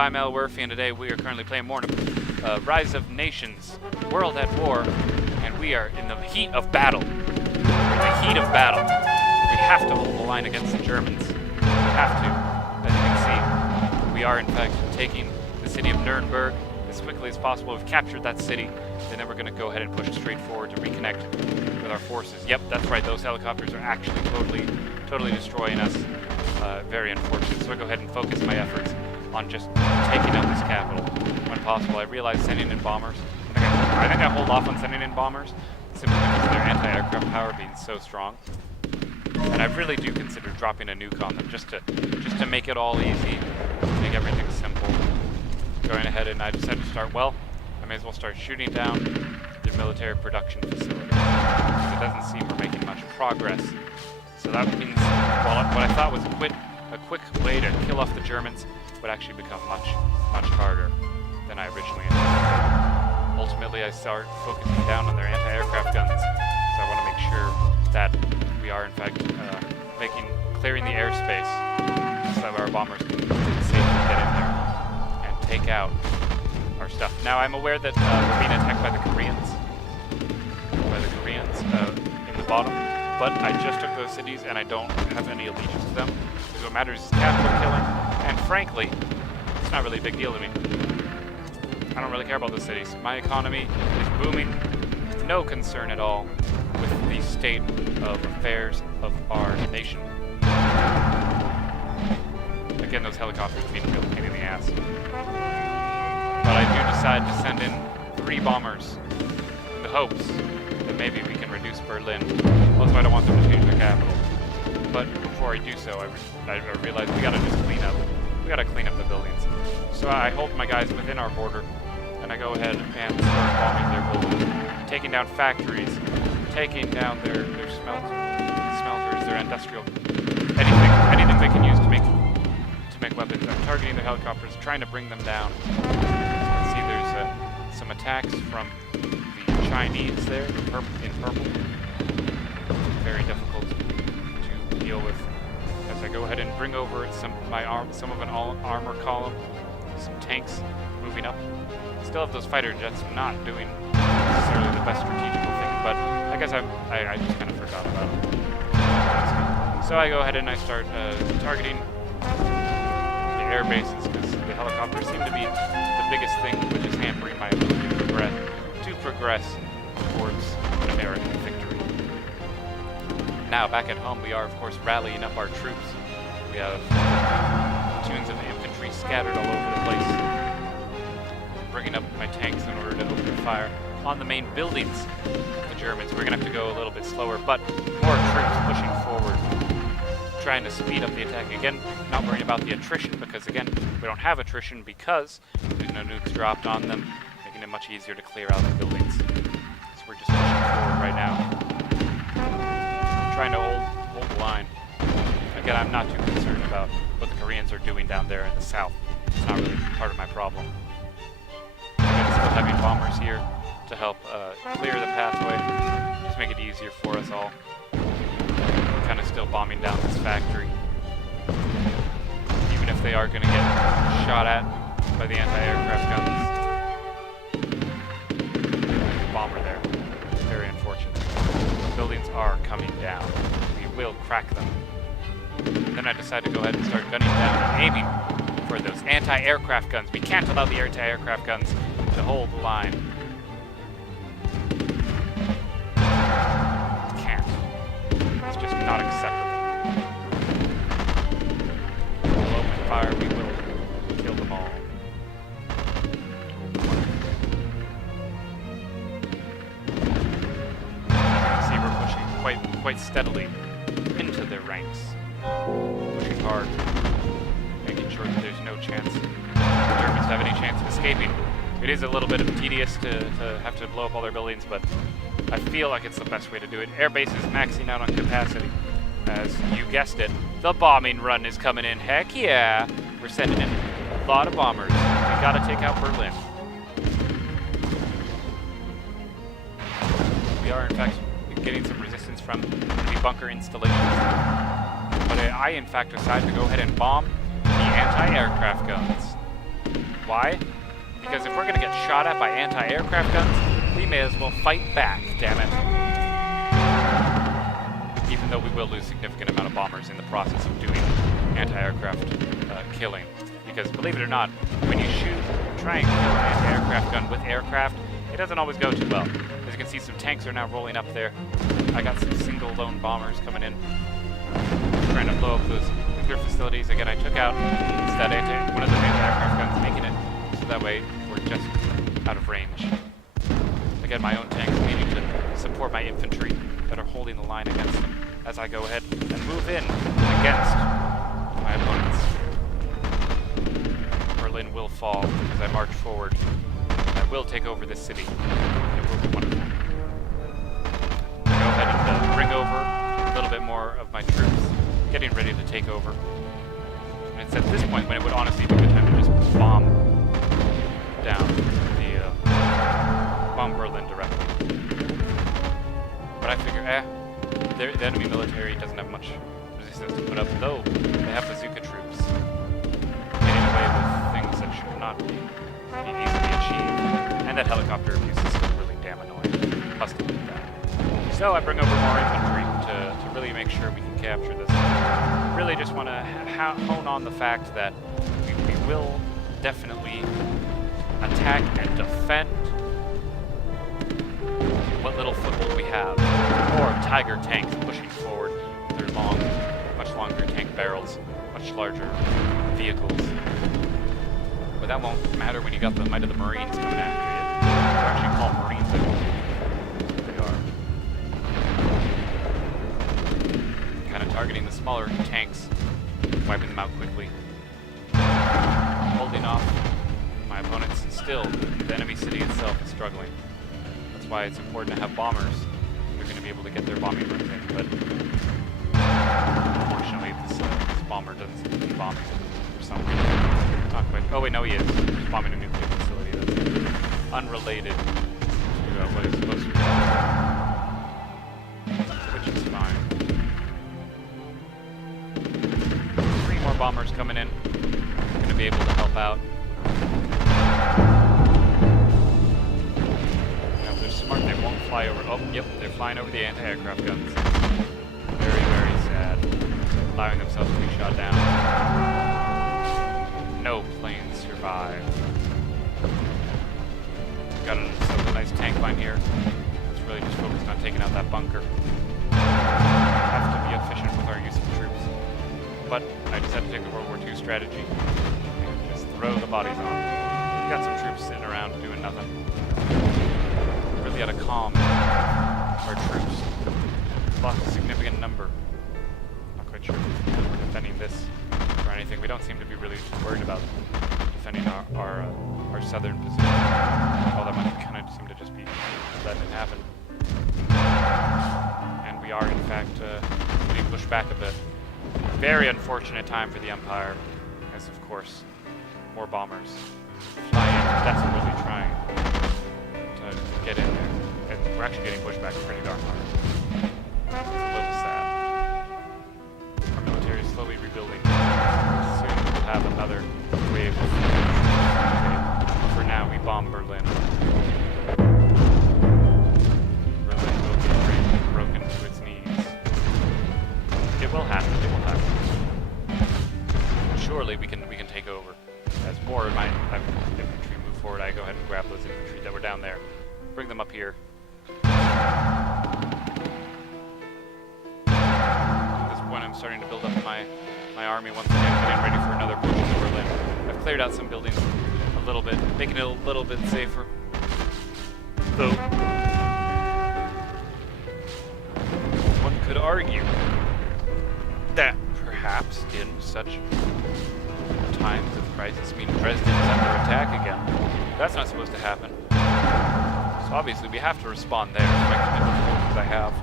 everybody, I'm Elwirfy, and today we are currently playing more Rise of Nations, World at War, and we are in the heat of battle. We're in the heat of battle. We have to hold the line against the Germans. We have to. As you can see, we are in fact taking the city of Nuremberg as quickly as possible. We've captured that city, and then we're going to go ahead and push straight forward to reconnect with our forces. Yep, that's right, those helicopters are actually totally destroying us. Very unfortunate. So I go ahead and focus my efforts on just taking out this capital when possible. I realize sending in bombers. I think I hold off on sending in bombers simply because of their anti-aircraft power being so strong. And I really do consider dropping a nuke on them just to make it all easy, make everything simple. Going ahead and I decided to start, well, I may as well start shooting down their military production facility. It doesn't seem we're making much progress. So that means, well, what I thought was a quick way to kill off the Germans would actually become much harder than I originally anticipated. Ultimately, I start focusing down on their anti-aircraft guns, so I want to make sure that we are, in fact, clearing the airspace so that our bombers can safely get in there and take out our stuff. Now, I'm aware that we're being attacked by the Koreans, in the bottom. But I just took those cities, and I don't have any allegiance to them. Because what matters is capital killing, and frankly, it's not really a big deal to me. I don't really care about those cities. My economy is booming. No concern at all with the state of affairs of our nation. Again, those helicopters being a real pain in the ass. But I do decide to send in 3 bombers in the hopes that maybe we can reduce Berlin. Also, I don't want them to change the capital. But before I do so, I realize we gotta just clean up. We gotta clean up the buildings. So I hold my guys within our border, and I go ahead and start bombing their buildings, taking down factories, taking down their smelters, their industrial, anything they can use to make weapons. I'm targeting the helicopters, trying to bring them down. As you can see, there's some attacks from the Chinese there in purple. Very difficult to deal with. As I go ahead and bring over some of an armor column, some tanks moving up. Still have those fighter jets, not doing necessarily the best strategical thing, but I guess I just kind of forgot about it. So I go ahead and I start targeting the air bases, because the helicopters seem to be the biggest thing which is hampering my ability to progress towards an American victory. Now, back at home, we are, of course, rallying up our troops. We have platoons of infantry scattered all over the place. Bringing up my tanks in order to open fire on the main buildings of the Germans. We're going to have to go a little bit slower, but more troops pushing forward, trying to speed up the attack. Again, not worrying about the attrition, because, again, we don't have attrition because there's no nukes dropped on them, making it much easier to clear out the buildings. So we're just pushing forward right now, trying to hold the line. Again, I'm not too concerned about what the Koreans are doing down there in the south. It's not really part of my problem. Again, still having bombers here to help clear the pathway, just make it easier for us all. We're kind of still bombing down this factory. Even if they are going to get shot at by the anti-aircraft guns. There's a bomber there. Very unfortunate. The buildings are coming down. We will crack them. And then I decide to go ahead and start gunning down and aiming for those anti-aircraft guns. We can't allow the anti-aircraft guns to hold the line. Can't. It's just not acceptable. We'll open fire, we will kill them all. You see, we're pushing quite steadily into their ranks. Pushing hard, making sure that there's no chance the Germans have any chance of escaping. It is a little bit tedious to have to blow up all their buildings, but I feel like it's the best way to do it. Airbase is maxing out on capacity. As you guessed it, the bombing run is coming in. Heck yeah! We're sending in a lot of bombers. We gotta take out Berlin. We are, in fact, getting some resistance from the bunker installations. But I, in fact, decided to go ahead and bomb the anti-aircraft guns. Why? Because if we're going to get shot at by anti-aircraft guns, we may as well fight back, damn it. Even though we will lose significant amount of bombers in the process of doing anti-aircraft killing. Because believe it or not, when you try and kill an anti-aircraft gun with aircraft, it doesn't always go too well. As you can see, some tanks are now rolling up there. I got some single lone bombers coming in, trying to blow up those nuclear facilities. Again, I took out one of those anti-aircraft guns, making it so that way we're just out of range. Again, my own tanks needing to support my infantry that are holding the line against them as I go ahead and move in against my opponents. Berlin will fall as I march forward. I will take over this city. It will be wonderful. I go ahead and bring over a little bit more of my troops, getting ready to take over. And it's at this point when it would honestly be a good time to just bomb down bomb Berlin directly. But I figure, the enemy military doesn't have much resistance to put up, though they have bazooka troops getting away with things that should not be easily achieved. And that helicopter abuse is still really damn annoying. Must admit that. So I bring over more infantry to really make sure we can capture this. Really just want to hone on the fact that we will definitely attack and defend what little foothold we have. More Tiger tanks pushing forward with their much longer tank barrels, much larger vehicles. But that won't matter when you got the might of the Marines coming after you. They're actually called Marines, they are. Kind of targeting the smaller tanks, wiping them out quickly. Holding off my opponents. Still, the enemy city itself is struggling. That's why it's important to have bombers. They're going to be able to get their bombing runs in, but unfortunately this bomber doesn't seem to be bombing for some reason. Not quite. Oh wait, no, he is. He's bombing a nuclear facility that's unrelated to what it's supposed to be, which is fine. 3 more bombers coming in. Going to be able to help out. Now, if they're smart, they won't fly over. Oh, yep, they're flying over the anti-aircraft guns. Very, very sad. Allowing themselves to be shot down. No planes survive. Got a nice tank line here. It's really just focused on taking out that bunker. Have to be efficient with our use of troops. But I just had to take the World War II strategy and just throw the bodies on. Got some troops sitting around doing nothing. Really had to calm our troops. Lost a significant number. Not quite sure if we're defending this or anything. We don't seem to be really worried about defending our southern position. All that might kind of seem to just be letting it happen. And we are, in fact, being pushed back a bit. Very unfortunate time for the Empire, as of course, more bombers flying, desperately trying to get in there. And we're actually getting pushed back pretty darn hard. It's a little sad. Our military is slowly rebuilding. Soon we'll have another wave of for now, we bomb Berlin. Berlin will be broken to its knees. It will happen. It will happen. Surely we can take over. As more of my infantry move forward, I go ahead and grab those infantry that were down there, bring them up here. At this point, I'm starting to build up my army once again, getting ready for another push into Berlin. I've cleared out some buildings a little bit, making it a little bit safer. Though one could argue that perhaps in such times of crisis mean Dresden is under attack again. That's not supposed to happen. So obviously we have to respond there, respecting the forces I have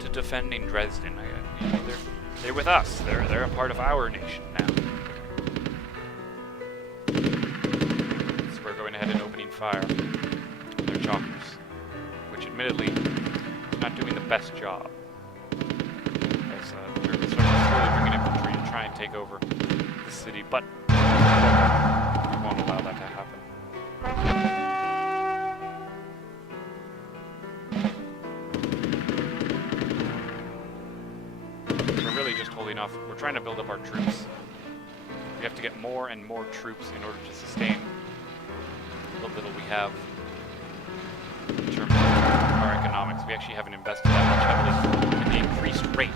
to defending Dresden. They're with us. They're a part of our nation now. So we're going ahead and opening fire on their choppers, which admittedly is not doing the best job. As we're slowly bringing infantry to try and take over the city, but we won't allow that to happen. We're really just holding off. We're trying to build up our troops. We have to get more and more troops in order to sustain the little we have in terms of our economics. We actually haven't invested that much heavily in the increased rate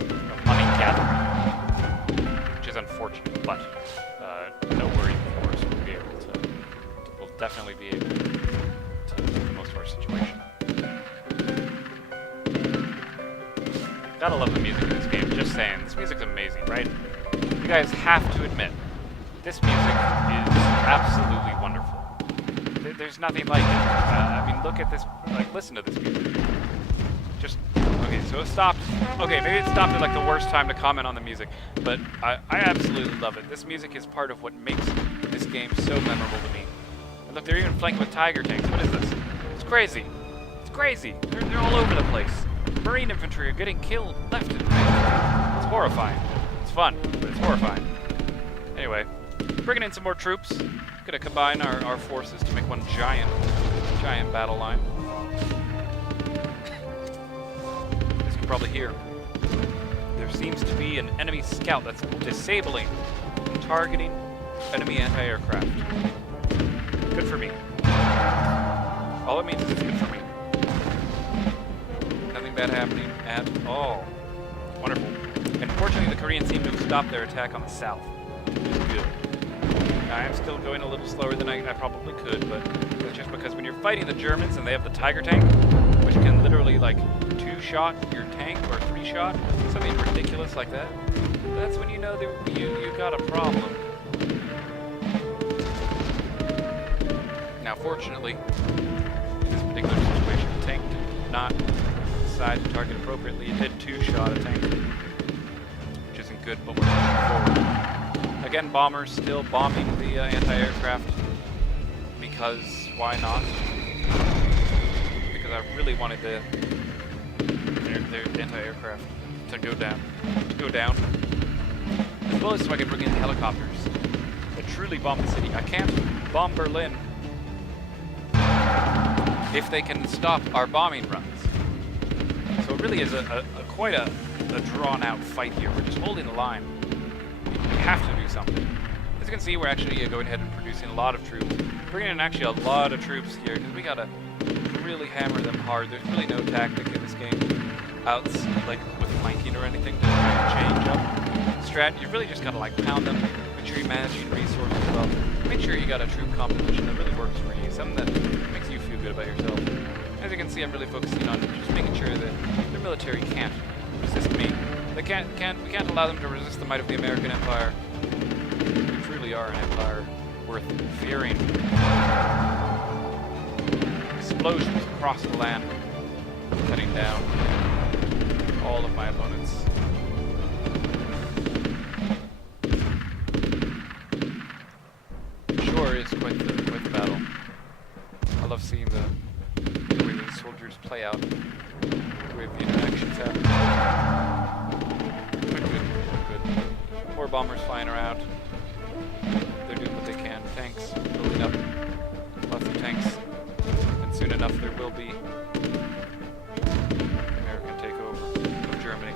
of money gathering, which is unfortunate, but no worries, of course. We'll definitely be able to make the most of our situation. Gotta love the music in this game, just saying. This music's amazing, right? You guys have to admit, this music is absolutely wonderful. There's nothing like it. I mean, look at this, like, listen to this music. Just, okay, so it stopped. Okay, maybe it stopped at, like, the worst time to comment on the music, but I absolutely love it. This music is part of what makes this game so memorable to me. And look, they're even flanked with tiger tanks. What is this? It's crazy. It's crazy. They're all over the place. Marine infantry are getting killed left and right. It's horrifying. It's fun, but it's horrifying. Anyway, bringing in some more troops. Gonna combine our forces to make one giant battle line. As you can probably hear, there seems to be an enemy scout that's disabling and targeting enemy anti-aircraft. Good for me. All it means is it's good for me. Nothing bad happening at all. Wonderful. And fortunately, the Koreans seem to have stopped their attack on the south. Good. I am still going a little slower than I probably could, but that's just because when you're fighting the Germans and they have the Tiger tank, which can literally, like, 2-shot your tank or 3-shot, something ridiculous like that, that's when you know that you got a problem. Now, fortunately, in this particular situation, the tank did not decide to target appropriately. It did 2-shot a tank, which isn't good, but we're pushing forward. Again, bombers still bombing the anti-aircraft, because why not? Because I really wanted their anti-aircraft to go down. As well as so I could bring in helicopters that truly bomb the city. I can't bomb Berlin if they can stop our bombing runs. So it really is quite a drawn-out fight here. We're just holding the line. We have to do something. As you can see, we're actually going ahead and producing a lot of troops. Bringing in actually a lot of troops here, because we gotta really hammer them hard. There's really no tactic in this game, like with flanking or anything, to try and change up strat. You really just gotta, like, pound them, make sure you're managing resources well. Make sure you got a troop composition that really works for you, something that makes you feel good about yourself. As you can see, I'm really focusing on just making sure that the military can't resist me. We can't allow them to resist the might of the American Empire. We truly are an empire worth fearing. Explosions across the land, cutting down all of my opponents. Sure is quite the battle. I love seeing the way the soldiers play out, the way the interactions happen. Good. More bombers flying around. They're doing what they can. Tanks building up. Lots of tanks. And soon enough there will be American takeover of Germany.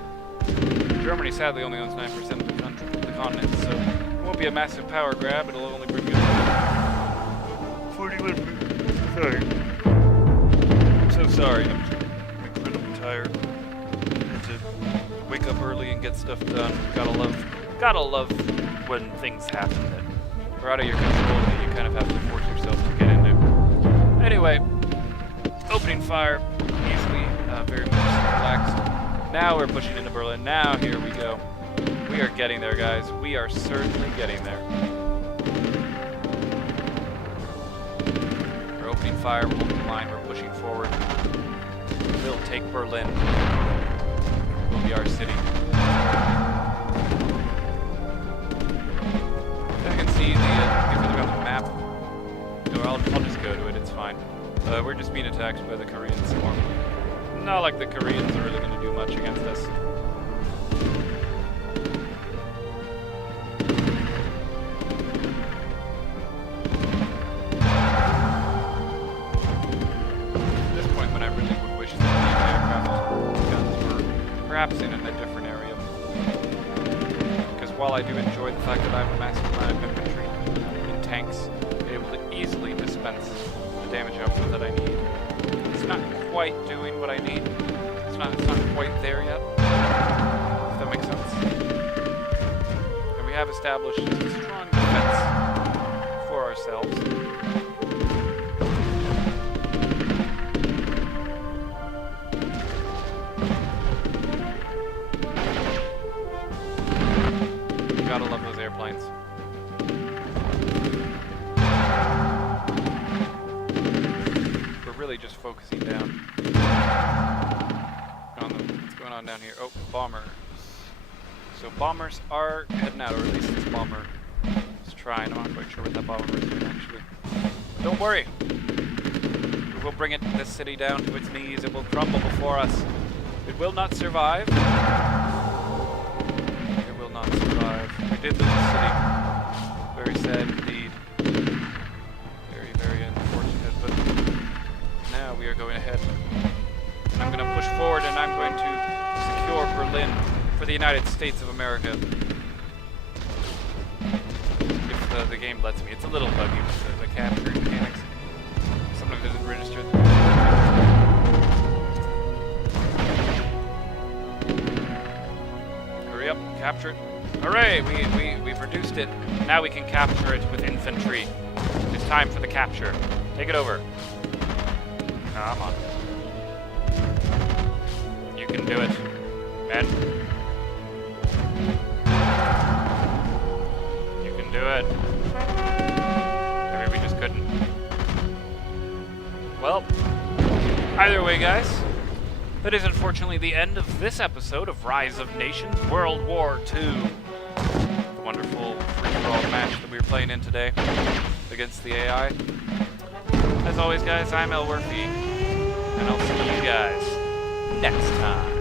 Germany sadly only owns 9% of the continent, so it won't be a massive power grab. It'll only bring in 41. Sorry. I'm so sorry. I'm incredibly tired. Had to wake up early and get stuff done. Gotta love when things happen that are out of your control that you kind of have to force yourself to get into. Anyway, opening fire easily, very much relaxed. Now we're pushing into Berlin. Now here we go. We are getting there, guys. We are certainly getting there. We're opening fire. We're holding the line. We're pushing forward. We'll take Berlin. It will be our city. As you can see, if you look on the map, I'll just go to it. It's fine. We're just being attacked by the Koreans. Not like the Koreans are really going to do much against us. perhaps in a different area. Because while I do enjoy the fact that I'm a massive amount of infantry and tanks, able to easily dispense the damage output that I need, it's not quite doing what I need. It's not quite there yet, if that makes sense. And we have established a strong defense for ourselves. Gotta love those airplanes. We're really just focusing down on what's going on down here. Oh, bombers. So bombers are heading out, or at least this bomber is trying. I'm not quite sure what that bomber is doing actually. But don't worry. We will bring this city down to its knees. It will crumble before us. It will not survive. Survive. We did lose the city. Very sad indeed. Very, very unfortunate, but now we are going ahead. And I'm going to push forward and I'm going to secure Berlin for the United States of America. If the game lets me. It's a little buggy with the capture mechanics. Sometimes it doesn't register the Hurry up, capture it. Hooray! We've reduced it. Now we can capture it with infantry. It's time for the capture. Take it over. Come on. You can do it, men. You can do it. Maybe we just couldn't. Well, either way, guys. That is unfortunately the end of this episode of Rise of Nations World War II. The wonderful free-for-all match that we were playing in today against the AI. As always, guys, I'm Elwirfy, and I'll see you guys next time.